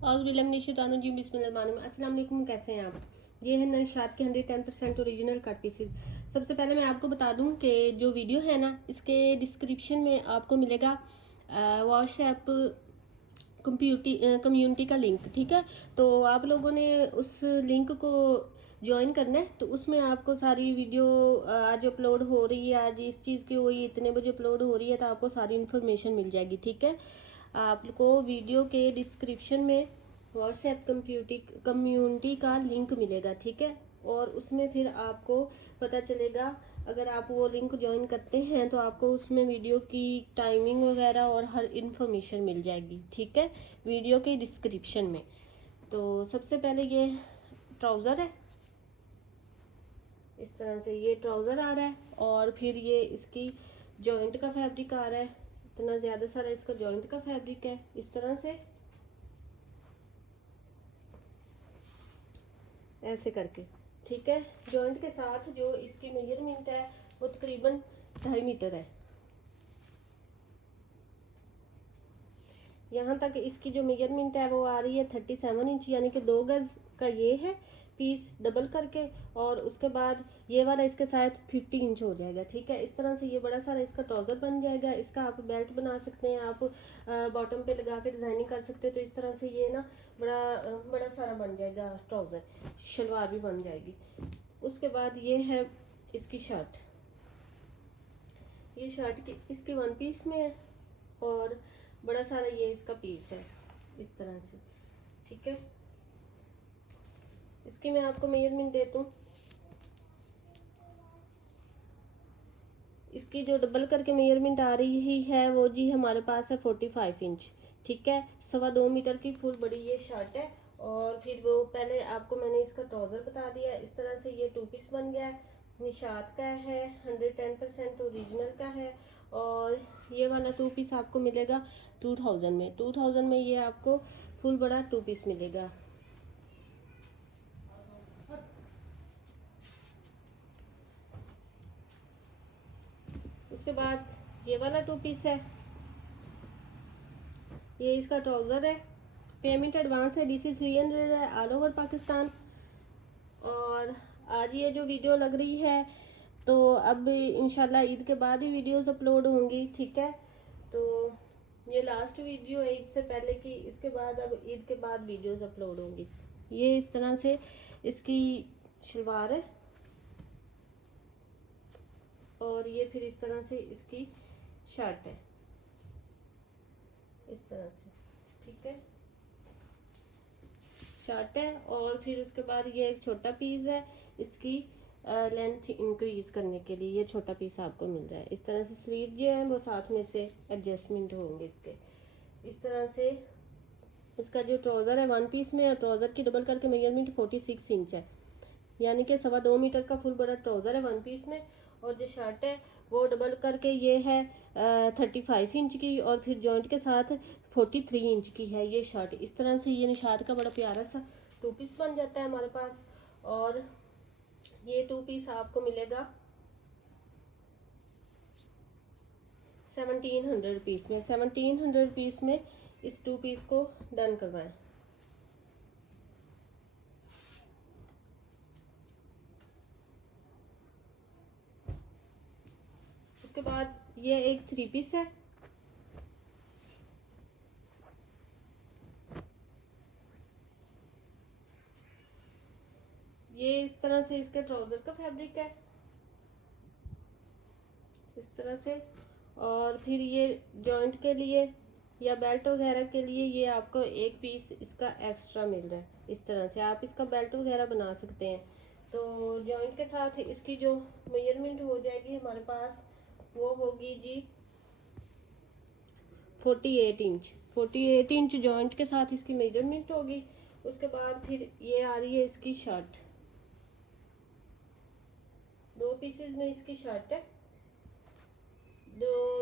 औज़ुबिल्लाहि अस्सलाम वालेकुम। कैसे हैं आप? ये है नौशाद के 110% ओरिजिनल कट पीसेस। सबसे पहले मैं आपको बता दूं कि जो वीडियो है ना, इसके डिस्क्रिप्शन में आपको मिलेगा व्हाट्सएप कम्युनिटी का लिंक। ठीक है, तो आप लोगों ने उस लिंक को ज्वाइन करना है। तो उसमें आपको सारी वीडियो आज अपलोड हो रही है, आज इस चीज़ की हुई इतने बजे अपलोड हो रही है, तो आपको सारी इन्फॉर्मेशन मिल जाएगी। ठीक है, आपको वीडियो के डिस्क्रिप्शन में व्हाट्सएप कम्युनिटी का लिंक मिलेगा। ठीक है, और उसमें फिर आपको पता चलेगा, अगर आप वो लिंक ज्वाइन करते हैं तो आपको उसमें वीडियो की टाइमिंग वगैरह और हर इन्फॉर्मेशन मिल जाएगी। ठीक है, वीडियो के डिस्क्रिप्शन में। तो सबसे पहले ये ट्राउज़र है, इस तरह से ये ट्राउज़र आ रहा है, और फिर ये इसकी जॉइंट का फैब्रिक आ रहा है। इतना ज़्यादा सारा इसका जॉइंट का फैब्रिक है, इस तरह से ऐसे करके। ठीक है, जॉइंट के साथ जो इसकी मेजरमेंट है वो तकरीबन 2.5 मीटर है। यहाँ तक इसकी जो मेजरमेंट है वो आ रही है 37 इंच, यानी कि 2 गज का ये है पीस डबल करके, और उसके बाद ये वाला इसके साथ 50 इंच हो जाएगा। ठीक है, इस तरह से ये बड़ा सारा इसका ट्राउज़र बन जाएगा। इसका आप बेल्ट बना सकते हैं, आप बॉटम पे लगा के डिज़ाइनिंग कर सकते हो। तो इस तरह से ये ना बड़ा सारा बन जाएगा ट्राउज़र, शलवार भी बन जाएगी। उसके बाद ये है इसकी शर्ट। ये शर्ट की इसकी 1 पीस में है, और बड़ा सारा ये इसका पीस है, इस तरह से। ठीक है, इसकी मैं आपको मेजरमेंट देता हूँ। इसकी जो डबल करके मेजरमेंट आ रही है वो जी हमारे पास है 45 इंच। ठीक है, 2.25 मीटर की फुल बड़ी ये शर्ट है। और फिर वो पहले आपको मैंने इसका ट्राउज़र बता दिया। इस तरह से ये 2 पीस बन गया है, निशात का है, 110% ओरिजिनल का है। और ये वाला 2 पीस आपको मिलेगा 2000 में। 2000 में ये आपको फुल बड़ा 2 पीस मिलेगा। उसके बाद ये वाला 2 पीस है, ये इसका ट्राउज़र है। पेमेंट एडवांस है, DC 300 है, ऑल ओवर पाकिस्तान। और आज ये जो वीडियो लग रही है, तो अब इंशाल्लाह ईद के बाद ही वीडियोस अपलोड होंगी। ठीक है, तो ये लास्ट वीडियो है ईद से पहले की, इसके बाद अब ईद के बाद वीडियोस अपलोड होंगी। ये इस तरह से इसकी शलवार है, और ये फिर इस तरह से इसकी शर्ट है, इस तरह से। ठीक है, शर्ट है, और फिर उसके बाद ये एक छोटा पीस है, इसकी लेंथ इंक्रीज करने के लिए ये छोटा पीस आपको मिल रहा है। इस तरह से स्लीव जो है वो साथ में से एडजस्टमेंट होंगे इसके, इस तरह से। इसका जो ट्राउज़र है 1 पीस में, और ट्राउज़र की डबल करके मेजरमेंट 46 इंच है, यानी कि 2.25 मीटर का फुल बड़ा ट्राउज़र है 1 पीस में। और जो शर्ट है वो डबल करके ये है 35 इंच की, और फिर जॉइंट के साथ 43 इंच की है ये शर्ट। इस तरह से ये निशात का बड़ा प्यारा सा 2 पीस बन जाता है हमारे पास। और ये 2 पीस आपको मिलेगा 1700 रुपीज़ में। 1700 रुपीज़ में इस 2 पीस को डन करवाएं। उसके बाद ये एक 3 पीस है, ये इस तरह से इसके ट्राउज़र का फैब्रिक है, इस तरह से। और फिर ये जॉइंट के लिए या बेल्ट वगैरह के लिए ये आपको एक पीस इसका एक्स्ट्रा मिल रहा है। इस तरह से आप इसका बेल्ट वगैरह बना सकते हैं। तो जॉइंट के साथ इसकी जो मेजरमेंट हो जाएगी हमारे पास, वो होगी जी 48 इंच। 48 इंच जॉइंट के साथ इसकी मेजरमेंट होगी। उसके बाद फिर ये आ रही है इसकी शर्ट, 2 पीसेस में इसकी शर्ट है।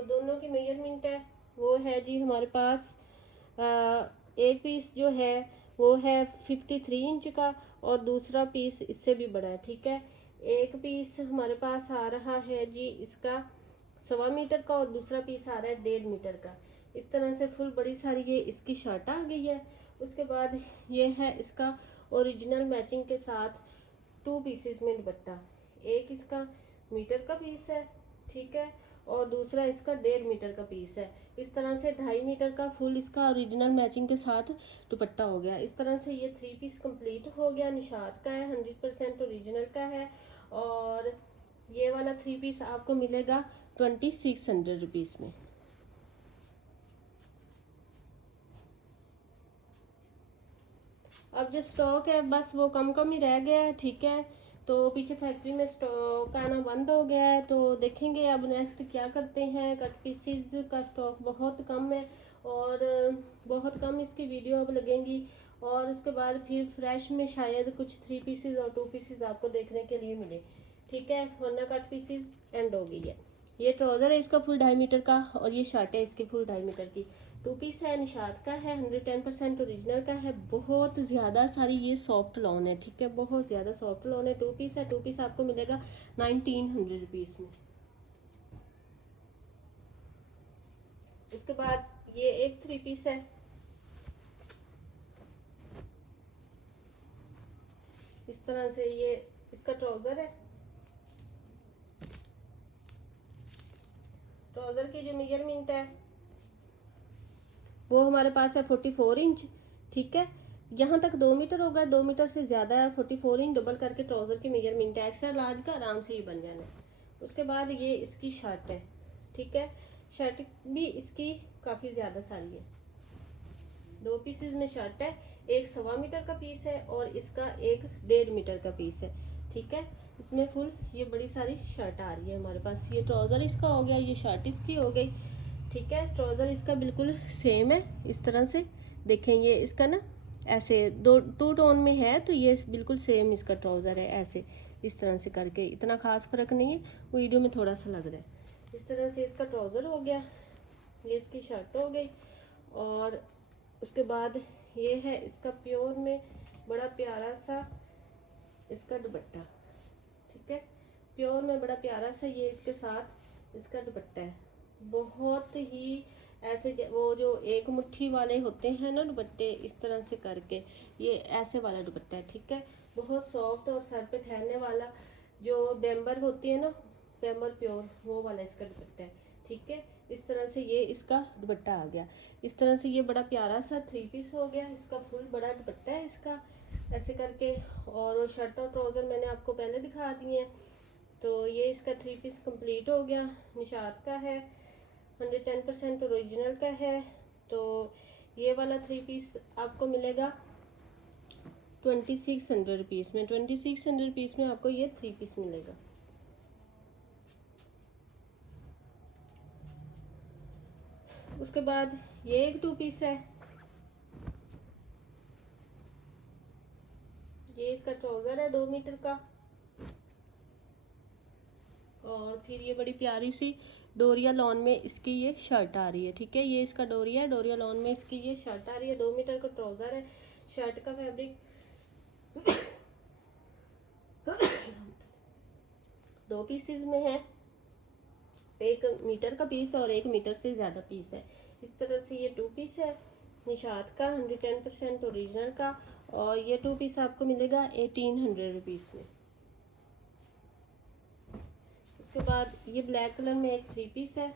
दोनों की मेजरमेंट है वो है जी हमारे पास एक पीस जो है वो है 53 इंच का, और दूसरा पीस इससे भी बड़ा है। ठीक है, एक पीस हमारे पास आ रहा है जी इसका 1.25 मीटर का, और दूसरा पीस आ रहा है 1.5 मीटर का। इस तरह से फुल बड़ी सारी ये इसकी शर्ट आ गई है। उसके बाद ये है इसका ओरिजिनल मैचिंग के साथ 2 पीसेस में दुपट्टा। एक इसका मीटर का पीस है, ठीक है, और दूसरा इसका 1.5 मीटर का पीस है। इस तरह से 2.5 मीटर का फुल इसका ओरिजिनल मैचिंग के साथ दुपट्टा हो गया। इस तरह से ये 3 पीस कंप्लीट हो गया। निशात का है, 100% ओरिजिनल का है। और ये वाला 3 पीस आपको मिलेगा 2600 रुपीज़ में। अब जो स्टॉक है बस वो कम कम ही रह गया है, ठीक है। तो पीछे फैक्ट्री में स्टॉक आना बंद हो गया है, तो देखेंगे अब नेक्स्ट क्या करते हैं। कट पीसीज का स्टॉक बहुत कम है और बहुत कम इसकी वीडियो अब लगेंगी। और उसके बाद फिर फ्रेश में शायद कुछ 3 पीसीज और 2 पीसीज आपको देखने के लिए मिले, ठीक है, वरना कट पीसीज एंड हो गई है। ये ट्राउज़र है इसका फुल 2.5 मीटर का और ये शर्ट है इसकी फुल 2.5 मीटर की। 2 पीस है, निशात का है, 110% ओरिजिनल का है। बहुत ज़्यादा सारी ये सॉफ्ट लॉन है, ठीक है, बहुत ज़्यादा सॉफ्ट लॉन है। 2 पीस है, 2 पीस आपको मिलेगा 1900 रुपीज़ में। उसके बाद ये एक 3 पीस है, इस तरह से ये इसका ट्राउज़र है। ट्राउज़र की जो मेजरमेंट है वो हमारे पास है 44 इंच, ठीक है। यहाँ तक 2 मीटर होगा, 2 मीटर से ज़्यादा है। 44 इंच डबल करके ट्राउज़र की मेजरमेंट है। एक्स्ट्रा लार्ज का आराम से ही बन जाना है। उसके बाद ये इसकी शर्ट है, ठीक है। शर्ट भी इसकी काफ़ी ज़्यादा सारी है। 2 पीसेस में शर्ट है, एक 1.25 मीटर का पीस है और इसका एक 1.5 मीटर का पीस है, ठीक है। इसमें फुल ये बड़ी सारी शर्ट आ रही है हमारे पास। ये ट्राउज़र इसका हो गया, ये शर्ट इसकी हो गई, ठीक है। ट्राउज़र इसका बिल्कुल सेम है, इस तरह से देखें। ये इसका ना ऐसे 2 टोन में है, तो ये बिल्कुल सेम इसका ट्राउज़र है, ऐसे इस तरह से करके। इतना खास फ़र्क नहीं है, वीडियो में थोड़ा सा लग रहा है। इस तरह से इसका ट्राउज़र हो गया, ये इसकी शर्ट हो गई। और उसके बाद ये है इसका प्योर में बड़ा प्यारा सा इसका दुपट्टा, ठीक है। प्योर में बड़ा प्यारा सा ये इसके साथ इसका दुपट्टा है। बहुत ही ऐसे वो जो एक मुट्ठी वाले होते हैं ना दुपट्टे, इस तरह से करके ये ऐसे वाला दुपट्टा है, ठीक है। बहुत सॉफ्ट और सर पे ठहरने वाला, जो बेम्बर होती है ना, बेम्बर प्योर, वो वाला इसका दुपट्टा है, ठीक है। इस तरह से ये इसका दुपट्टा आ गया। इस तरह से ये बड़ा प्यारा सा 3 पीस हो गया। इसका फुल बड़ा दुपट्टा है इसका, ऐसे करके। और शर्ट और ट्राउज़र मैंने आपको पहले दिखा दिए हैं। तो ये इसका 3 पीस कंप्लीट हो गया। निशात का है, 110% ओरिजिनल का है। तो ये वाला 3 पीस आपको मिलेगा 2600 रुपीज़ में। 2600 रुपीज़ में आपको ये 3 पीस मिलेगा। उसके बाद ये एक 2 पीस है, ये इसका ट्राउज़र है 2 मीटर का। और फिर ये बड़ी प्यारी सी डोरिया लॉन में इसकी ये शर्ट आ रही है, ठीक है। ये इसका डोरिया है, डोरिया लॉन में इसकी ये शर्ट आ रही है। 2 मीटर का ट्राउज़र है। शर्ट का फैब्रिक 2 पीसेस में है, 1 मीटर का पीस और 1 मीटर से ज़्यादा पीस है। इस तरह से ये 2 पीस है, निशात का, 110% ओरिजिनल का। और ये 2 पीस आपको मिलेगा 1800 रुपीज़ में। उसके बाद ये ब्लैक कलर में एक 3 पीस है,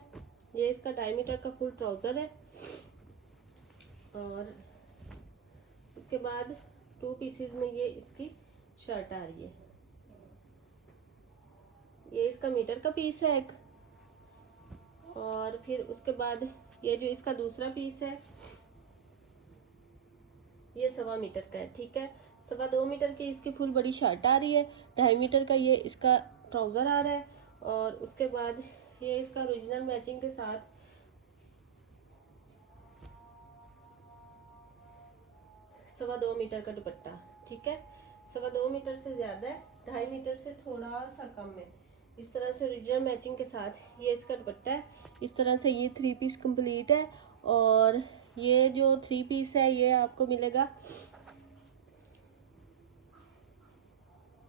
ये इसका 2.5 मीटर का फुल ट्राउज़र है। और उसके बाद 2 पीसेस में ये इसकी शर्ट आ रही है। ये इसका मीटर का पीस है एक। और फिर उसके बाद ये जो इसका दूसरा पीस है ये 1.25 मीटर का है, ठीक है। 2.25 मीटर की इसकी फुल बड़ी शर्ट आ रही है। 2.5 मीटर का ये इसका ट्राउज़र आ रहा है। और उसके बाद ये इसका ओरिजिनल मैचिंग के साथ 2.25 मीटर का दुपट्टा, ठीक है। 2.25 मीटर से ज़्यादा है, 2.5 मीटर से थोड़ा सा कम है। इस तरह से ओरिजिनल मैचिंग के साथ ये इसका दुपट्टा है। इस तरह से ये 3 पीस कंप्लीट है। और ये जो 3 पीस है ये आपको मिलेगा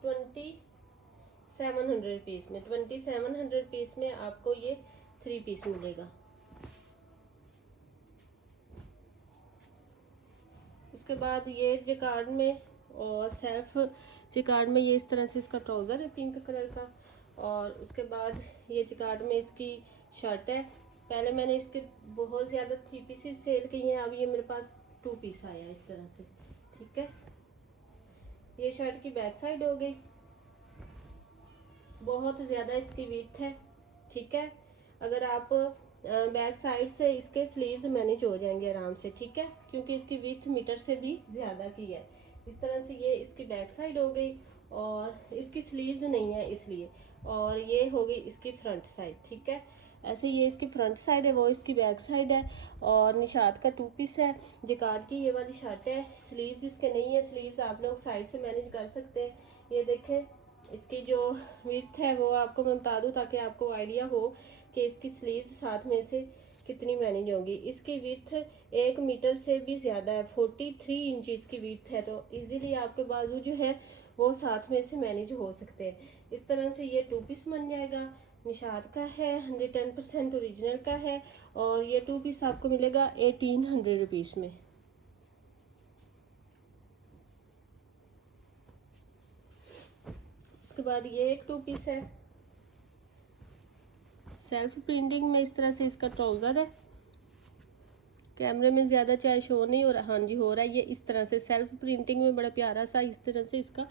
2700 रुपीज़ में। 2700 रुपीज़ में आपको ये 3 पीस मिलेगा। उसके बाद ये जैकार्ड में और सेल्फ जैकार्ड में ये इस तरह से इसका ट्राउज़र है पिंक कलर का। और उसके बाद ये जैकार्ड में इसकी शर्ट है। पहले मैंने इसके बहुत ज़्यादा 3 पीसेस सेल किए हैं, अब ये मेरे पास 2 पीस आया इस तरह से। ठीक है, ये शर्ट की बैक साइड हो गई। बहुत ज़्यादा इसकी विड्थ है। ठीक है, अगर आप बैक साइड से इसके स्लीव्स मैनेज हो जाएंगे आराम से। ठीक है, क्योंकि इसकी विड्थ मीटर से भी ज़्यादा की है। इस तरह से ये इसकी बैक साइड हो गई और इसकी स्लीव्स नहीं है इसलिए। और ये हो गई इसकी फ्रंट साइड। ठीक है, ऐसे ये इसकी फ्रंट साइड है, वो इसकी बैक साइड है। और निशात का 2 पीस है। जैकार्ड की ये वाली शर्ट है। स्लीव्स इसके नहीं है, स्लीव्स आप लोग साइड से मैनेज कर सकते हैं। ये देखें, इसकी जो विड्थ है वो आपको मैं बता दूं ताकि आपको आइडिया हो कि इसकी स्लीव्स साथ में से कितनी मैनेज होगी। इसकी विड्थ 1 मीटर से भी ज़्यादा है, 43 इंच इसकी विड्थ है। तो इजीली आपके बाजू जो है वो साथ में से मैनेज हो सकते हैं। इस तरह से ये 2 पीस बन जाएगा। निशात का है, 110% ओरिजिनल का है। और ये 2 पीस आपको मिलेगा 1800 रुपीज़ में। उसके बाद ये एक 2 पीस है सेल्फ प्रिंटिंग में। इस तरह से इसका ट्राउज़र है। कैमरे में ज़्यादा चाहे शो नहीं हो रहा, हाँ जी हो रहा है। ये इस तरह से सेल्फ प्रिंटिंग में बड़ा प्यारा सा इस तरह से इसका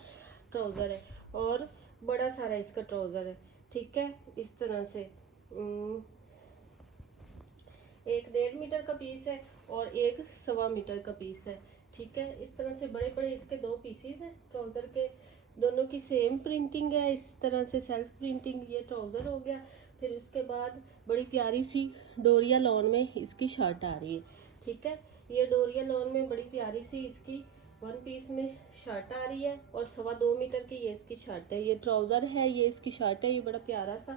ट्राउज़र है और बड़ा सारा इसका ट्राउज़र है। ठीक है, इस तरह से 1 1.5 मीटर का पीस है और 1 1.25 मीटर का पीस है। ठीक है, इस तरह से बड़े बड़े इसके 2 पीसीज हैं ट्राउज़र के। दोनों की सेम प्रिंटिंग है। इस तरह से सेल्फ प्रिंटिंग ये ट्राउज़र हो गया। फिर उसके बाद बड़ी प्यारी सी डोरिया लॉन में इसकी शर्ट आ रही है। ठीक है, ये डोरिया लॉन में बड़ी प्यारी सी इसकी 1 पीस में शर्ट आ रही है और 2.25 मीटर की ये इसकी शर्ट है। ये ट्राउज़र है, ये इसकी शर्ट है। ये बड़ा प्यारा सा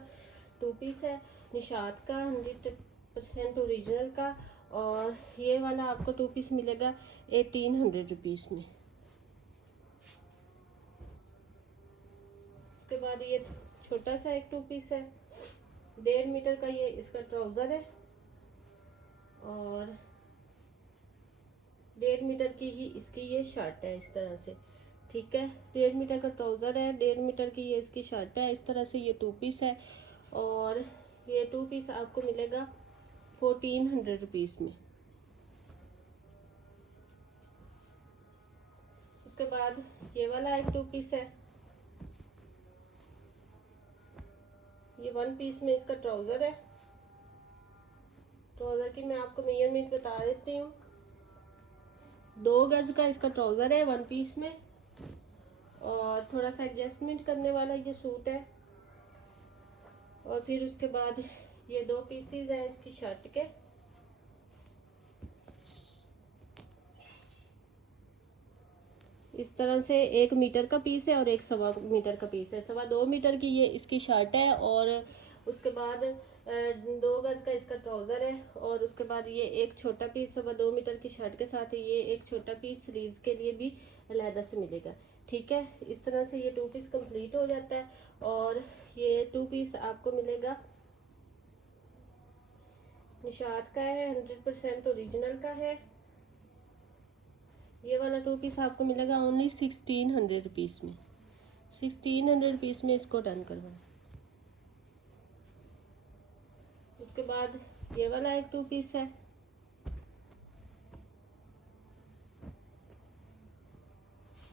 2 पीस है निशात का, 100% ओरिजिनल का। और ये वाला आपको 2 पीस मिलेगा 1800 रुपीज़ में। उसके बाद ये छोटा सा एक 2 पीस है, 1.5 मीटर का। ये इसका ट्राउज़र है और 1.5 मीटर की ही इसकी ये शर्ट है इस तरह से। ठीक है, 1.5 मीटर का ट्राउज़र है, 1.5 मीटर की ये इसकी शर्ट है। इस तरह से ये 2 पीस है और ये 2 पीस आपको मिलेगा 1400 रुपीज़ में। उसके बाद ये वाला एक 2 पीस है। ये 1 पीस में इसका ट्राउज़र है। ट्राउज़र की मैं आपको मेजरमेंट बता देती हूँ। 2 गज का इसका ट्राउज़र है 1 पीस में और थोड़ा सा एडजस्टमेंट करने वाला ये सूट है। और फिर उसके बाद ये 2 पीसीज हैं इसकी शर्ट के। इस तरह से 1 मीटर का पीस है और 1 1.25 मीटर का पीस है। 2.25 मीटर की ये इसकी शर्ट है और उसके बाद 2 गज का इसका ट्राउज़र है। और उसके बाद ये एक छोटा पीस 2.25 मीटर की शर्ट के साथ ये एक छोटा पीस स्लीव्स के लिए भी अलहदा से मिलेगा। ठीक है, इस तरह से ये 2 पीस कंप्लीट हो जाता है। और ये 2 पीस आपको मिलेगा निशात का है, 100% ओरिजिनल का है। ये वाला 2 पीस आपको मिलेगा ओनली 1600 रुपीज़ में। 1600 रुपीज़ में इसको डन करवाएं। उसके बाद ये वाला एक 2 पीस है।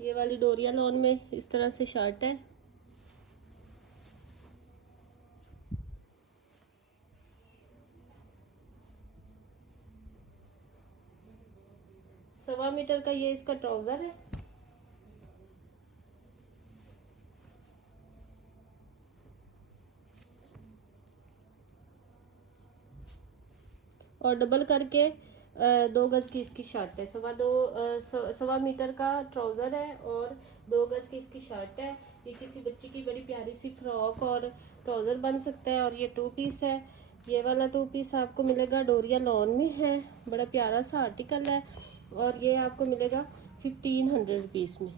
ये वाली डोरिया लॉन में इस तरह से शर्ट है। सवा मीटर का ये इसका ट्राउज़र है। और डबल करके 2 गज की इसकी शर्ट है। 2.25 मीटर का ट्राउज़र है और 2 गज की इसकी शर्ट है। ये किसी बच्ची की बड़ी प्यारी सी फ्रॉक और ट्राउज़र बन सकता है। और ये 2 पीस है। ये वाला 2 पीस आपको मिलेगा डोरिया लॉन में है, बड़ा प्यारा सा आर्टिकल है और ये आपको मिलेगा 1500 रुपीज़ में।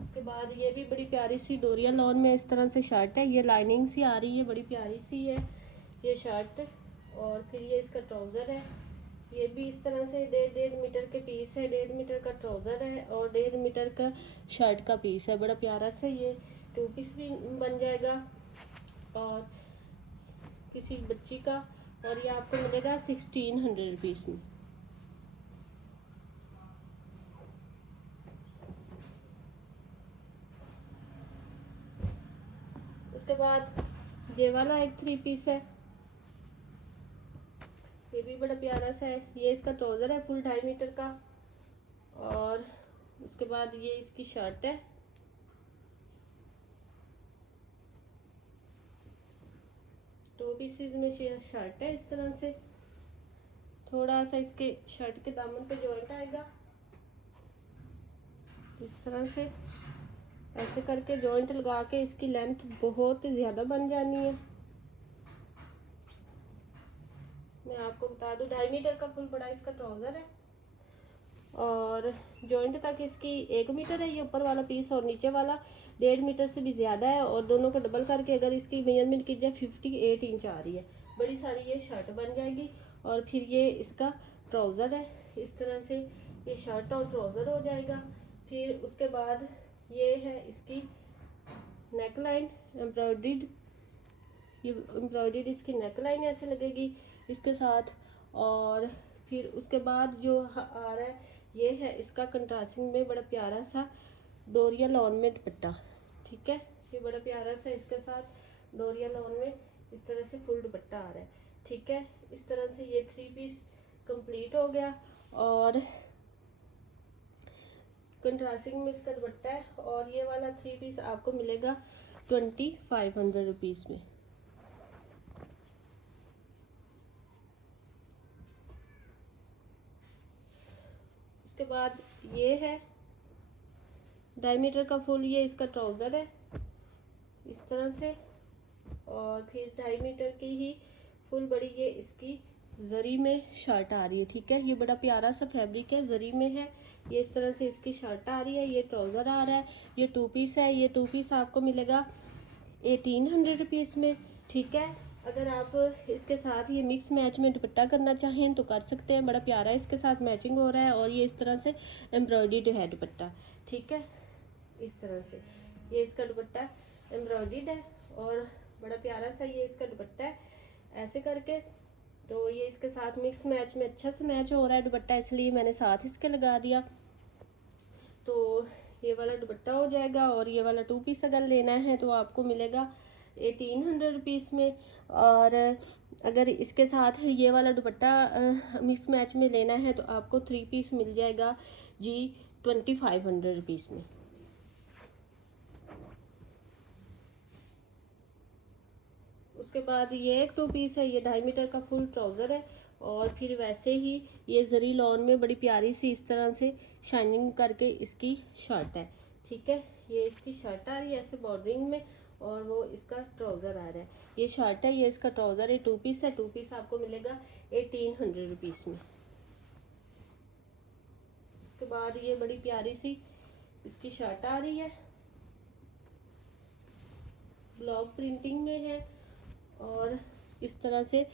उसके बाद ये भी बड़ी प्यारी सी डोरिया लॉन में इस तरह से शर्ट है। ये लाइनिंग सी आ रही है, बड़ी प्यारी सी है ये शर्ट। और फिर ये इसका ट्राउज़र है। ये भी इस तरह से 1.5 मीटर के पीस है, 1.5 मीटर का ट्राउज़र है और 1.5 मीटर का शर्ट का पीस है। बड़ा प्यारा सा ये 2 पीस भी बन जाएगा और किसी बच्ची का। और ये आपको मिलेगा 1600 रुपीज़ में। उसके बाद ये वाला एक 3 पीस है, ये भी बड़ा प्यारा सा है। ये इसका ट्राउज़र है फुल 2.5 मीटर का और उसके बाद ये इसकी शर्ट है। दो पीसेस में शर्ट है इस तरह से। थोड़ा सा इसके शर्ट के दामन पे जॉइंट आएगा इस तरह से। ऐसे करके जॉइंट लगा के इसकी लेंथ बहुत ज़्यादा बन जानी है। मैं आपको बता दूं 2.5 मीटर का फुल बड़ा इसका ट्राउज़र है और जॉइंट तक इसकी 1 मीटर है ये ऊपर वाला पीस और नीचे वाला 1.5 मीटर से भी ज़्यादा है। और दोनों को डबल करके अगर इसकी मेजरमेंट की जाए 58 इंच आ रही है। बड़ी सारी ये शर्ट बन जाएगी। और फिर ये इसका ट्राउज़र है इस तरह से, ये शर्ट और ट्राउज़र हो जाएगा। फिर उसके बाद ये है इसकी नेक लाइन एम्ब्रॉयडर्ड, ये एम्ब्रॉयडर्ड इसकी नेक लाइन ऐसे लगेगी इसके साथ। और फिर उसके बाद जो आ रहा है ये है इसका कंट्रास्टिंग में बड़ा प्यारा सा डोरिया लॉन में दुपट्टा। ठीक है, ये बड़ा प्यारा सा इसके साथ डोरिया लॉन में इस तरह से फुल दुपट्टा आ रहा है। ठीक है, इस तरह से ये 3 पीस कंप्लीट हो गया और कंट्रास्टिंग में इसका दुपट्टा है। और ये वाला 3 पीस आपको मिलेगा 2500 रुपीज़ में। उसके बाद ये है 2.5 मीटर का फुल, ये इसका ट्राउज़र है इस तरह से। और फिर 2.5 मीटर की ही फुल बड़ी ये इसकी जरी में शर्ट आ रही है। ठीक है, ये बड़ा प्यारा सा फैब्रिक है, जरी में है। ये इस तरह से इसकी शर्ट आ रही है, ये ट्राउज़र आ रहा है, ये 2 पीस है। ये 2 पीस आपको मिलेगा 1800 रुपीज़ में। ठीक है, अगर आप इसके साथ ये मिक्स मैच में दुपट्टा करना चाहें तो कर सकते हैं। बड़ा प्यारा इसके साथ मैचिंग हो रहा है और ये इस तरह से एम्ब्रॉयडर्ड है दुपट्टा। ठीक है, इस तरह से ये इसका दुपट्टा एम्ब्रॉयडर्ड है और बड़ा प्यारा सा ये इसका दुपट्टा है ऐसे करके। तो ये इसके साथ मिक्स मैच में अच्छा से मैच हो रहा है दुपट्टा, इसलिए मैंने साथ इसके लगा दिया। तो ये वाला दुपट्टा हो जाएगा। और ये वाला 2 पीस अगर लेना है तो आपको मिलेगा 1800 रुपीज़ में। और अगर इसके साथ ये वाला दुपट्टा मिक्स मैच में लेना है तो आपको 3 पीस मिल जाएगा जी 2500 रुपीज़ में। उसके बाद ये एक 2 पीस है, ये 2.5 मीटर का फुल ट्राउज़र है। और फिर वैसे ही ये जरी लॉन में बड़ी प्यारी सी इस तरह से शाइनिंग करके इसकी शर्ट है। ठीक है, ये इसकी शर्ट आ रही है ऐसे बॉर्डरिंग में और वो इसका ट्राउज़र आ रहा है। ये शर्ट है, ये इसका ट्राउज़र है, 2 पीस है। 2 पीस आपको मिलेगा 1800 रुपीज़ में। उसके बाद ये बड़ी प्यारी सी इसकी शर्ट आ रही है, ब्लॉक प्रिंटिंग में है और इस तरह से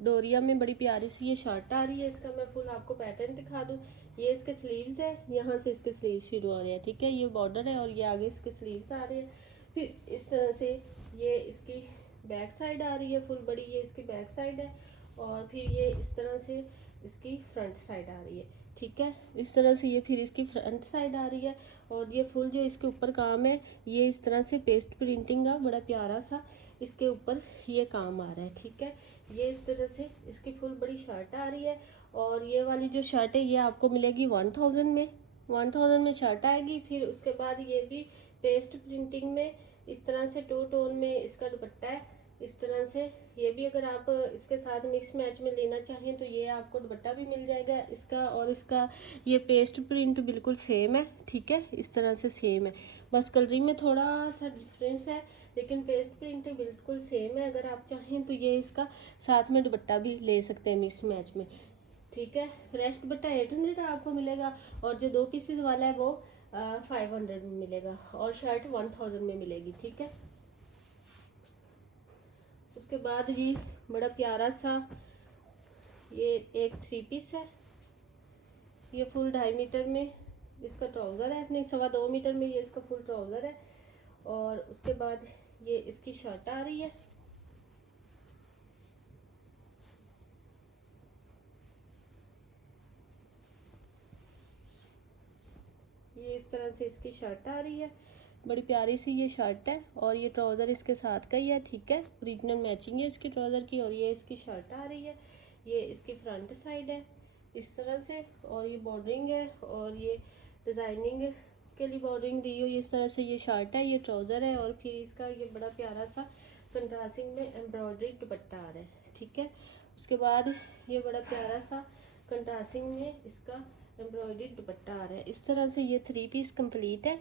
डोरिया में बड़ी प्यारी सी ये शर्ट आ रही है। इसका मैं फुल आपको पैटर्न दिखा दूँ। ये इसके स्लीव्स है, यहाँ से इसके स्लीव्स शुरू हो रहे हैं। ठीक है, ये बॉर्डर है और ये आगे इसके स्लीव्स आ रहे हैं। फिर इस तरह से ये इसकी बैक साइड आ रही है फुल बड़ी, ये इसकी बैक साइड है। और फिर ये इस तरह से इसकी फ्रंट साइड आ रही है। ठीक है, इस तरह से ये फिर इसकी फ्रंट साइड आ रही है। और ये फुल जो इसके ऊपर काम है ये इस तरह से पेस्ट प्रिंटिंग का बड़ा प्यारा सा इसके ऊपर ये काम आ रहा है। ठीक है, ये इस तरह से इसकी फुल बड़ी शर्ट आ रही है। और ये वाली जो शर्ट है ये आपको मिलेगी 1000 में, 1000 में शर्ट आएगी। फिर उसके बाद ये भी पेस्ट प्रिंटिंग में इस तरह से 2 टोन में इसका दुपट्टा है इस तरह से। ये भी अगर आप इसके साथ मिक्स मैच में लेना चाहें तो ये आपको दुपट्टा भी मिल जाएगा इसका। और इसका ये पेस्ट प्रिंट बिल्कुल सेम है। ठीक है, इस तरह से सेम है, बस कलरिंग में थोड़ा सा डिफरेंस है लेकिन पेस्ट प्रिंट बिल्कुल सेम है। अगर आप चाहें तो ये इसका साथ में दुपट्टा भी ले सकते हैं मिक्स मैच में। ठीक है, फ्रेश दुपट्टा 800 आपको मिलेगा और जो 2 पीसेस वाला है वो 500 में मिलेगा और शर्ट 1000 में मिलेगी। ठीक है, उसके बाद जी बड़ा प्यारा सा ये एक 3 पीस है, ये फुल 2.5 मीटर में इसका ट्राउज़र है, नहीं 2.25 मीटर में ये इसका फुल ट्राउज़र है। और उसके बाद ये इसकी शर्ट आ रही है, ये इस तरह से इसकी शर्ट आ रही है, बड़ी प्यारी सी ये शर्ट है। और ये ट्राउज़र इसके साथ का ही है, ठीक है, ओरिजिनल मैचिंग है इसकी ट्राउज़र की। और ये इसकी शर्ट आ रही है, ये इसकी फ्रंट साइड है इस तरह से। और ये बॉर्डरिंग है, और ये डिज़ाइनिंग के लिए बॉर्डरिंग दी हुई इस तरह से। ये शर्ट है, ये ट्राउज़र है, और फिर इसका ये बड़ा प्यारा सा कंट्रास्टिंग में एम्ब्रॉयडरी दुपट्टा आ रहा है, ठीक है। उसके बाद ये बड़ा प्यारा सा कंट्रास्टिंग में इसका एम्ब्रॉयडरी दुपट्टा आ रहा है इस तरह से। ये 3 पीस कंप्लीट है।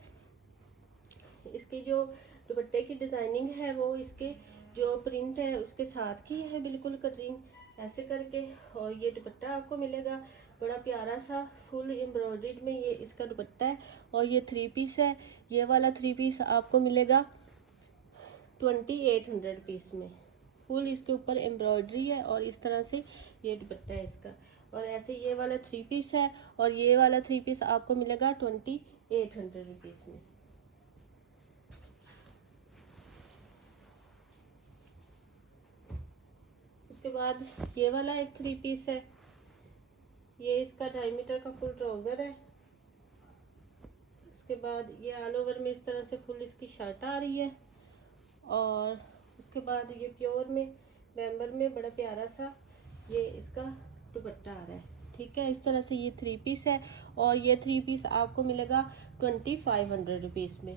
इसकी जो दुपट्टे की डिज़ाइनिंग है वो इसके जो प्रिंट है उसके साथ की है, बिल्कुल कटिंग ऐसे करके। और ये दुपट्टा आपको मिलेगा बड़ा प्यारा सा फुल एम्ब्रॉयडरी में, ये इसका दुपट्टा है। और ये 3 पीस है, ये वाला 3 पीस आपको मिलेगा 2800 पीस में। फुल इसके ऊपर एम्ब्रॉयडरी है और इस तरह से ये दुपट्टा है इसका। और ऐसे ये वाला 3 पीस है, और ये वाला 3 पीस आपको मिलेगा 2800 रुपीज़ में। उसके बाद ये वाला एक 3 पीस है, ये इसका 2.5 मीटर का फुल ट्राउज़र है। उसके बाद ये ऑल ओवर में इस तरह से फुल इसकी शर्ट आ रही है। और उसके बाद ये प्योर में बैम्बर में बड़ा प्यारा सा ये इसका दुपट्टा आ रहा है, ठीक है। इस तरह से ये 3 पीस है, और ये 3 पीस आपको मिलेगा 2500 रुपीज़ में।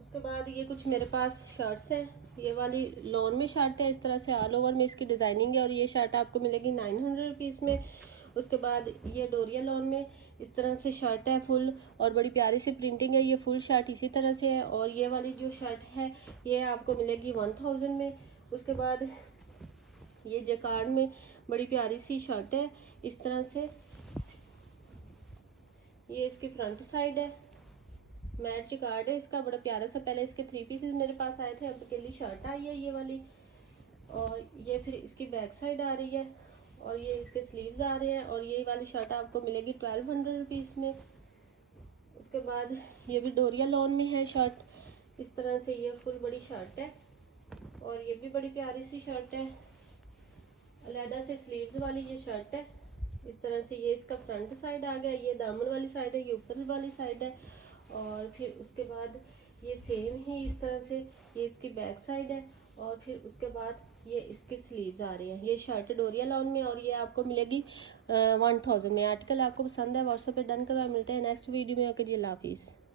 उसके बाद ये कुछ मेरे पास शर्ट्स हैं, ये वाली लॉन में शर्ट है, इस तरह से ऑल ओवर में इसकी डिज़ाइनिंग है। और ये शर्ट आपको मिलेगी 900 रुपीज़ में। उसके बाद ये डोरिया लॉन में इस तरह से शर्ट है फुल, और बड़ी प्यारी सी प्रिंटिंग है, ये फुल शर्ट इसी तरह से है। और ये वाली जो शर्ट है ये आपको मिलेगी 1000 में। उसके बाद ये जैकार्ड में बड़ी प्यारी सी शर्ट है इस तरह से, ये इसकी फ्रंट साइड है, मैट जैकार्ड है इसका, बड़ा प्यारा सा। पहले इसके 3 पीसेस मेरे पास आए थे, अब के लिए शर्ट आई है ये वाली। और ये फिर इसकी बैक साइड आ रही है, और ये इसके स्लीव्स आ रहे हैं। और ये वाली शर्ट आपको मिलेगी 1200 रुपीज़ में। उसके बाद ये भी डोरिया लॉन में है शर्ट इस तरह से, ये फुल बड़ी शर्ट है, और ये भी बड़ी प्यारी सी शर्ट है, अलहदा से स्लीव्स वाली ये शर्ट है इस तरह से। ये इसका फ्रंट साइड आ गया, ये दामन वाली साइड है, ये ऊपर वाली साइड है। और फिर उसके बाद ये सेम ही इस तरह से ये इसकी बैक साइड है। और फिर उसके बाद ये इसके स्लीव्स आ रहे हैं। ये शर्ट डोरिया लॉन में, और ये आपको मिलेगी 1000 में। आर्टिकल आपको पसंद है व्हाट्सएप पे डन करवा, मिलते हैं नेक्स्ट वीडियो में। ओके जी, अल्लाह हाफिज़।